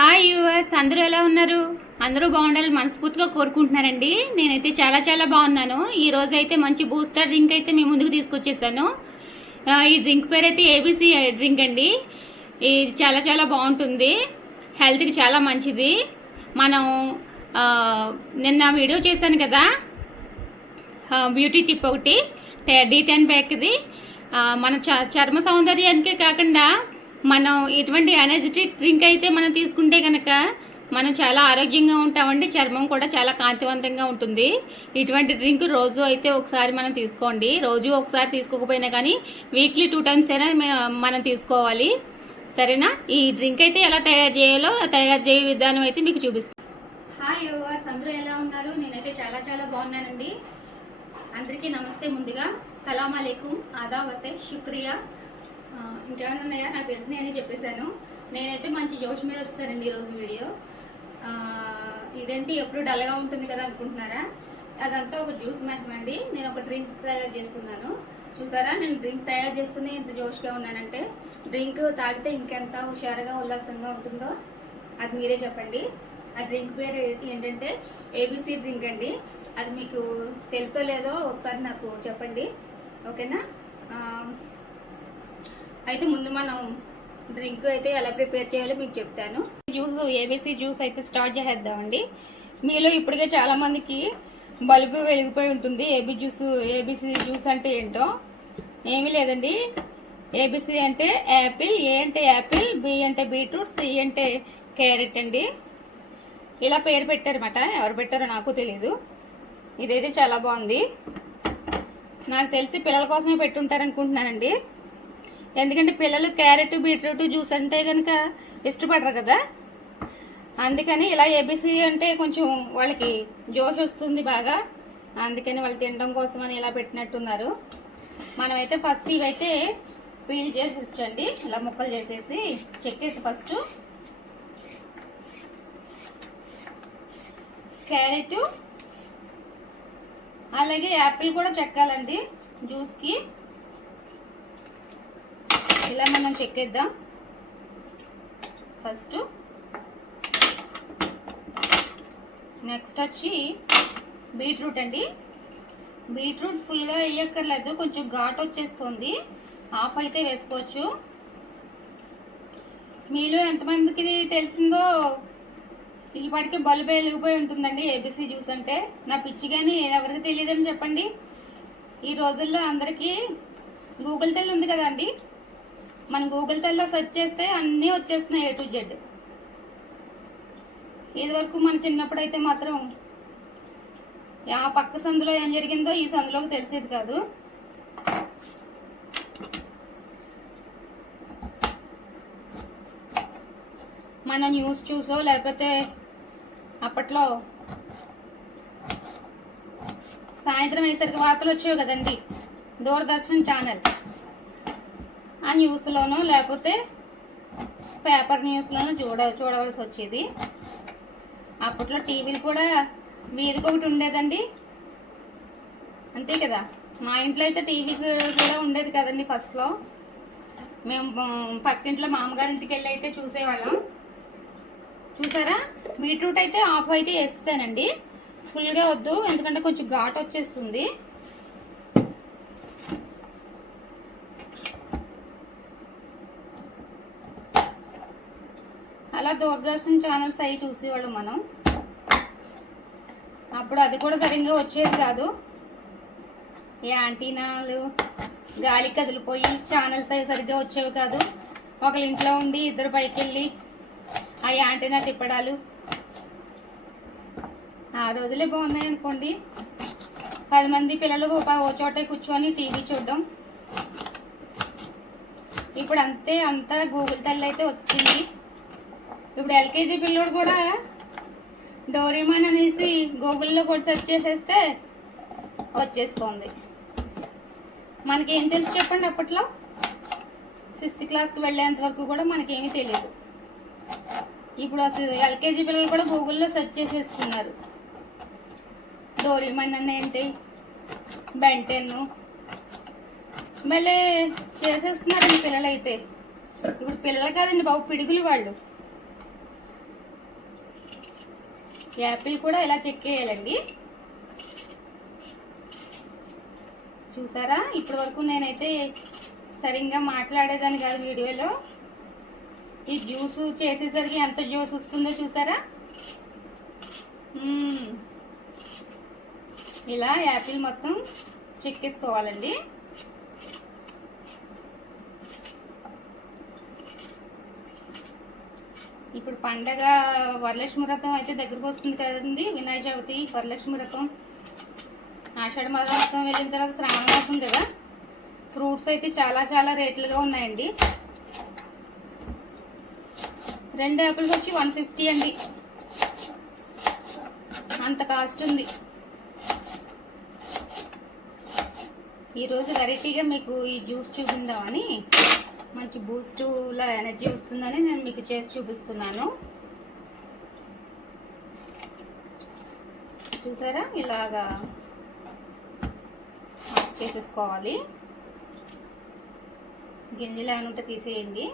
Hi yours అందరూ ఎలా ఉన్నారు? అందరూ బాగుండాలని మనస్ఫూర్తిగా కోరుకుంటున్నారండి. నేనైతే చాలా చాలా బాగున్నాను. ఈ రోజు అయితే మంచి బూస్టర్ డ్రింక్ అయితే మీ ముందుకు తీసుకొచ్చేసాను. ఈ డ్రింక్ పేరు అయితే ఏబీసీ డ్రింక్ అండి. ఇది చాలా చాలా బాగుంటుంది. హెల్త్కి చాలా మంచిది. మనం నిన్న వీడియో చేశాను కదా? బ్యూటీ టిప్ ఒకటి. డీ టెన్ బ్యాక్ది మన చ చర్మ సౌందర్యానికే కాకుండా మనం ఇటువంటి ఎనర్జెటిక్ డ్రింక్ అయితే మనం తీసుకుంటే కనుక మనం చాలా ఆరోగ్యంగా ఉంటామండి చర్మం కూడా చాలా కాంతివంతంగా ఉంటుంది. ఇటువంటి డ్రింక్ రోజు అయితే ఒకసారి మనం తీసుకోండి. రోజు ఒకసారి తీసుకోకపోయినా కానీ వీక్లీ టూ టైమ్స్ అయినా మనం తీసుకోవాలి. సరేనా? ఈ డ్రింక్ అయితే ఎలా తయారు చేయాలో తయారు చేయ విధానం అయితే మీకు చూపిస్తాను హాయ్ యువర్స్ అందరూ ఎలా ఉన్నారు? నేనైతే చాలా చాలా బాగున్నానండి. అందరికీ నమస్తే ముందుగా. సలాం అలైకుం. ఆదా వసే. శుక్రియా. ఇంకేమైనా ఉన్నాయా? నాకు తెలిసినవి చెప్పేశాను. నేనైతే మంచి జోష్ మీద వచ్చానండి ఈరోజు వీడియో. ఇదేంటి? ఎప్పుడు డల్గా ఉంటుంది కదా అనుకుంటున్నారా? అదంతా ఒక జ్యూస్ మ్యాటర్ అండి. నేను ఒక డ్రింక్ తయారు చేస్తున్నాను. చూసారా? నేను డ్రింక్ తయారు చేస్తూనే ఇంత జోష్గా ఉన్నానంటే డ్రింక్ తాగితే ఇంకెంత హుషారుగా ఉల్లాసంగా ఉంటుందో అది మీరే చెప్పండి. ఆ డ్రింక్ పేరు ఏంటంటే ఏబీసీ డ్రింక్ అండి. అది మీకు తెలుసో లేదో ఒకసారి నాకు చెప్పండి. ఓకేనా? అయితే ముందు మనం డ్రింక్ అయితే ఎలా ప్రిపేర్ చేయాలో మీకు చెప్తాను. జ్యూస్ ఏబీసీ జ్యూస్ అయితే స్టార్ట్ చేసేద్దామండి. మీలో ఇప్పటికే చాలా మందికి బల్బు వెలిగిపోయి ఉంటుంది. ఏబీ జ్యూస్ ఏబీసీ జ్యూస్ అంటే ఏంటో ఏమీ లేదండి. ఏబిసి అంటే యాపిల్ ఏ అంటే యాపిల్ బి అంటే బీట్రూట్ సి అంటే క్యారెట్ అండి. ఇలా పేరు పెట్టారన్నమాట. ఎవరు పెట్టారో నాకు తెలియదు ఇదైతే చాలా బాగుంది. నాకు తెలిసి పిల్లల కోసమే పెట్టుంటారనుకుంటున్నానండి. ఎందుకంటే పిల్లలు క్యారెట్ బీట్రూట్ జ్యూస్ అంటే కనుక ఇష్టపడరు కదా. అందుకని ఇలా ఏబీసీ అంటే కొంచెం వాళ్ళకి జోష్ వస్తుంది బాగా. అందుకని వాళ్ళు తినడం కోసం అని ఇలా పెట్టినట్టున్నారు. మనమైతే ఫస్ట్ ఇవైతే పీల్ చేసి ఇచ్చండి ఇలా ముక్కలు చేసేసి చెక్కేసి ఫస్ట్ క్యారెట్ అలాగే యాపిల్ కూడా చెక్కాలండి జ్యూస్కి. ఇలా మనం చెక్కేద్దాం ఫస్ట్ నెక్స్ట్ వచ్చి బీట్రూట్ అండి. బీట్రూట్ ఫుల్గా వేయక్కర్లేదు కొంచెం ఘాట్ వచ్చేస్తుంది. హాఫ్ అయితే వేసుకోవచ్చు. మీలో ఎంతమందికి తెలిసిందో ఈ బల్బు వెలిగిపోయి ఉంటుందండి ఏబీసీ జ్యూస్ అంటే. నా పిచ్చి కానీ ఎవరికి తెలియదని చెప్పండి. ఈ రోజుల్లో అందరికీ గూగుల్ తెల్ ఉంది కదండి. మన గూగుల్ తెల్లో సెర్చ్ చేస్తే అన్నీ వచ్చేస్తున్నాయి ఏ టు జెడ్. ఇది వరకు మన చిన్నప్పుడు అయితే మాత్రం ఆ పక్క సందులో ఏం జరిగిందో ఈ సందులోకి తెలిసేది కాదు. మన న్యూస్ చూసో లేకపోతే అప్పట్లో సాయంత్రం అయ్యేసరికి వార్తలు వచ్చేవి కదండి. దూరదర్శన్ ఛానల్. ఆ న్యూస్లోనో లేకపోతే పేపర్ న్యూస్లోనో చూడ చూడవలసి వచ్చేది అప్పట్లో టీవీలు కూడా వీధికి ఒకటి ఉండేదండి. అంతే కదా? మా ఇంట్లో అయితే టీవీ కూడా ఉండేది కదండి ఫస్ట్లో. మేము పక్కింట్లో మామగారింటికి వెళ్ళి అయితే చూసేవాళ్ళం. చూసారా? బీట్రూట్ అయితే ఆఫ్ అయితే వేస్తానండి ఫుల్గా వద్దు ఎందుకంటే కొంచెం ఘాట్ వచ్చేస్తుంది చాలా దూరదర్శన్ ఛానల్స్ అవి చూసేవాళ్ళం మనం. అప్పుడు అది కూడా సరిగ్గా వచ్చేది కాదు. ఈ యాంటీనాలు గాలి కదిలిపోయి ఛానల్స్ అవి సరిగ్గా వచ్చేవి కాదు. ఒకళ్ళ ఇంట్లో ఉండి ఇద్దరు పైకి వెళ్ళి ఆ యాంటీనా తిప్పడాలు. ఆ రోజులే బాగున్నాయి అనుకోండి. పది మంది పిల్లలు ఓ చోటే కూర్చొని టీవీ చూడడం. ఇప్పుడు అంతే అంతా గూగుల్ తల్లి అయితే వచ్చింది. ఇప్పుడు ఎల్కేజీ పిల్లోడు కూడా డోరేమాన్ అనేసి గూగుల్లో కూడా సెర్చ్ చేసేస్తే వచ్చేస్తుంది. మనకి ఏం తెలుసు చెప్పండి అప్పట్లో? సిక్స్త్ క్లాస్కి వెళ్ళేంత వరకు కూడా మనకేమీ తెలియదు ఇప్పుడు అసలు ఎల్కేజీ పిల్లలు కూడా గూగుల్లో సెర్చ్ చేసేస్తున్నారు. డోరేమాన్ అన్న ఏంటి? బెంటెన్. మళ్ళీ చేసేస్తున్నారండి పిల్లలైతే. ఇప్పుడు పిల్లలు కాదండి బాబు పిడుగులు వాళ్ళు. యాపిల్ కూడా ఇలా చెక్కేయాలండి చూసారా? ఇప్పటి వరకు నేనైతే సరిగ్గా మాట్లాడేదాన్ని కాదు వీడియోలో. ఈ జ్యూస్ చేసేసరికి ఎంత జ్యూస్ వస్తుందో చూసారా? ఇలా యాపిల్ మొత్తం చెక్కేసుకోవాలండి ఇప్పుడు పండగ వరలక్ష్మి వ్రతం అయితే దగ్గరకు వస్తుంది కదండి. వినాయక చవితి వరలక్ష్మి వ్రతం ఆషాఢ మాసం వెళ్ళిన తర్వాత శ్రావణ మాసం కదా. ఫ్రూట్స్ అయితే చాలా చాలా రేట్లుగా ఉన్నాయండి. రెండు యాపిల్స్ వచ్చి వన్ ఫిఫ్టీ అండి. అంత కాస్ట్ ఉంది. ఈరోజు వెరైటీగా మీకు ఈ జ్యూస్ చూపిందామని మంచి బూస్టులా ఎనర్జీ వస్తుందని నేను మీకు చేసి చూపిస్తున్నాను. చూసారా? ఇలాగా చేసేసుకోవాలి. గింజలు ఏమైనా ఉంటే తీసేయండి.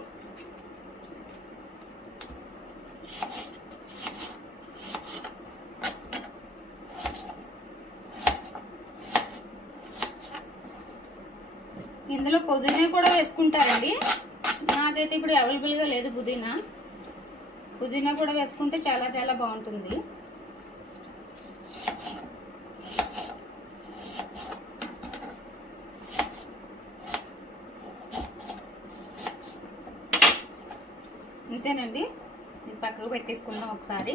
పుదీనా కూడా వేసుకుంటారండి. నాకైతే ఇప్పుడు అవైలబుల్గా లేదు పుదీనా. పుదీనా కూడా వేసుకుంటే చాలా చాలా బాగుంటుంది. అంతేనండి ఇది పక్కకు పెట్టేసుకుందాం ఒకసారి.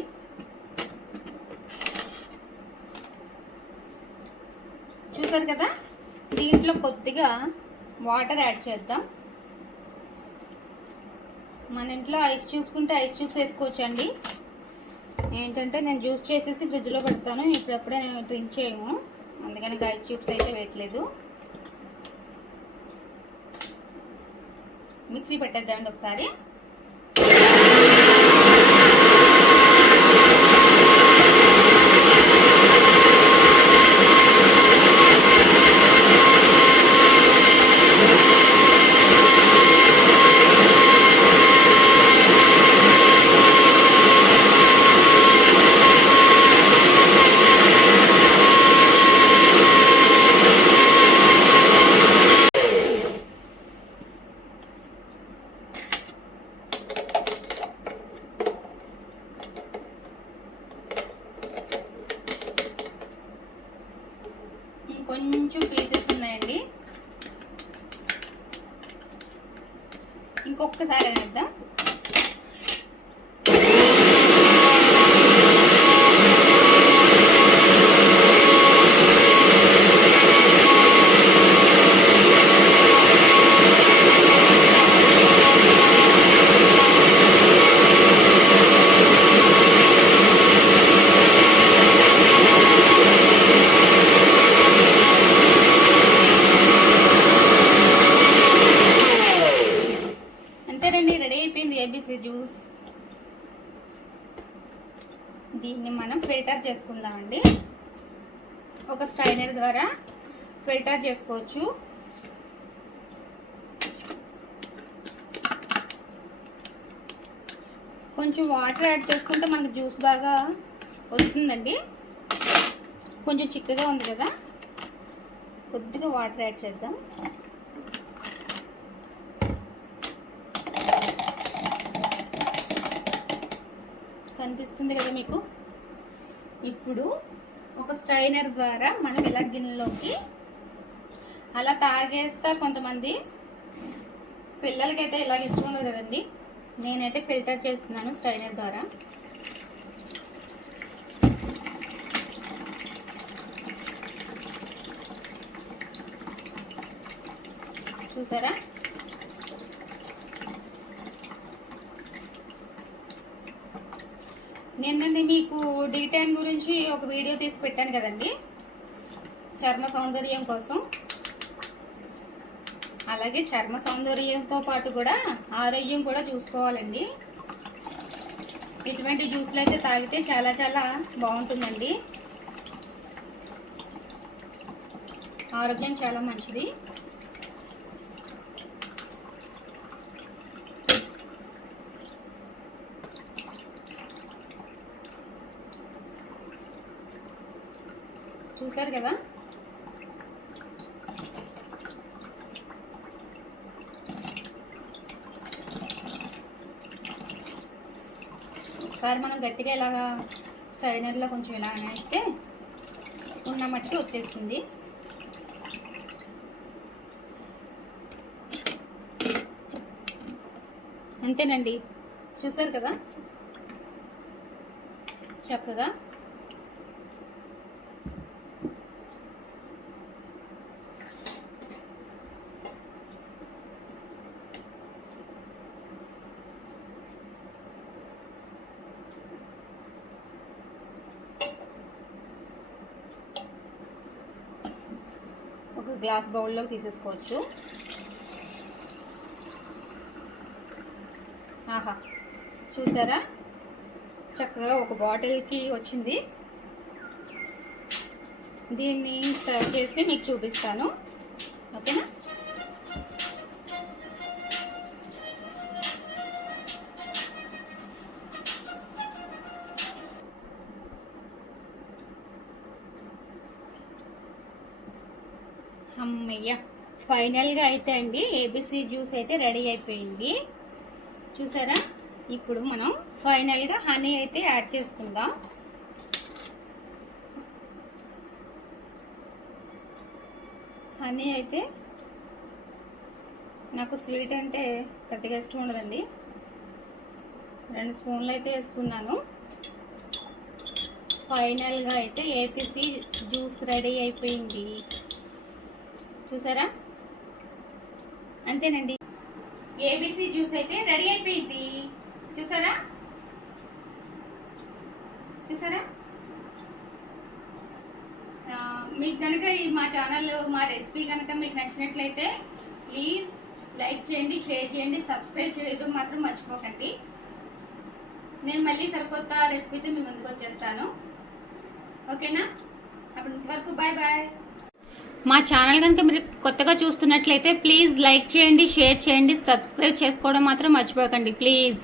చూసారు కదా? దీంట్లో కొద్దిగా వాటర్ యాడ్ చేద్దాం. మన ఇంట్లో ఐస్ ట్యూబ్స్ ఉంటే ఐస్ ట్యూబ్స్ వేసుకోవచ్చండి. ఏంటంటే నేను జ్యూస్ చేసేసి ఫ్రిడ్జ్లో పెడతాను. ఇప్పుడప్పుడే నేను డ్రింక్ చేయము. అందుకని ఐస్ ట్యూబ్స్ అయితే వేయట్లేదు. మిక్సీ పెట్టేద్దామండి ఒకసారి. కొంచెం పీసెస్ ఉన్నాయండి. ఇంకొకసారి అనేద్దాం అంతేనండి రెడీ అయిపోయింది ఏబీసీ జ్యూస్ దీన్ని మనం ఫిల్టర్ చేసుకుందామండి ఒక స్టైనర్ ద్వారా ఫిల్టర్ చేసుకోవచ్చు. కొంచెం వాటర్ యాడ్ చేసుకుంటే మనకు జ్యూస్ బాగా వస్తుందండి. కొంచెం చిక్కగా ఉంది కదా. కొద్దిగా వాటర్ యాడ్ చేద్దాం. కనిపిస్తుంది కదా మీకు? ఇప్పుడు ఒక స్ట్రైనర్ ద్వారా మనం ఇలా గిన్నెలోకి అలా తాగేస్తారు కొంతమంది. పిల్లలకైతే ఇలాగ ఇష్టం ఉండదు కదండి. నేనైతే ఫిల్టర్ చేస్తున్నాను స్ట్రైనర్ ద్వారా. చూసారా? నిన్ననే మీకు డీటెయిన్ గురించి ఒక వీడియో తీసి పెట్టాను కదండి. చర్మ సౌందర్యం కోసం. అలాగే చర్మ సౌందర్యంతో పాటు కూడా ఆరోగ్యం కూడా చూసుకోవాలండి. ఇటువంటి జ్యూస్లు అయితే తాగితే చాలా చాలా బాగుంటుందండి. ఆరోగ్యం చాలా మంచిది. చూసారు కదా? ఒకసారి మనం గట్టిగా ఇలాగా స్ట్రైనర్లో కొంచెం ఇలా వేస్తే ఉన్న మట్టి వచ్చేస్తుంది. అంతేనండి. చూసారు కదా? చక్కగా ఒక గ్లాస్ బౌల్లోకి తీసేసుకోవచ్చు. ఆహా చూసారా? చక్కగా ఒక బాటిల్కి వచ్చింది. దీన్ని సర్వ్ చేసి మీకు చూపిస్తాను. ఓకేనా? అమ్మయ్య ఫైనల్గా అయితే అండి ఏబిసి జ్యూస్ అయితే రెడీ అయిపోయింది. చూసారా? ఇప్పుడు మనం ఫైనల్గా హనీ అయితే యాడ్ చేసుకుందాం. హనీ అయితే నాకు స్వీట్ అంటే పెద్దగా ఇష్టం ఉండదండి. రెండు స్పూన్లు అయితే వేసుకున్నాను ఫైనల్గా అయితే ఏపీసీ జ్యూస్ రెడీ అయిపోయింది. చూసారా? అంతేనండి. ఏబిసి జ్యూస్ అయితే రెడీ అయిపోయింది. చూసారా? చూసారా? మీకు కనుక ఈ మా ఛానల్ మా రెసిపీ కనుక మీకు నచ్చినట్లయితే ప్లీజ్ లైక్ చేయండి షేర్ చేయండి సబ్స్క్రైబ్ చేయడం మాత్రం మర్చిపోకండి. నేను మళ్ళీ సరికొత్త రెసిపీతో మీ ముందుకు వచ్చేస్తాను. ఓకేనా అప్పటి వరకు బాయ్ బాయ్ మా ఛానల్ కనుక మీరు కొత్తగా చూస్తున్నట్లయితే ప్లీజ్ లైక్ చేయండి షేర్ చేయండి సబ్స్క్రైబ్ చేసుకోవడం మాత్రం మర్చిపోకండి. ప్లీజ్.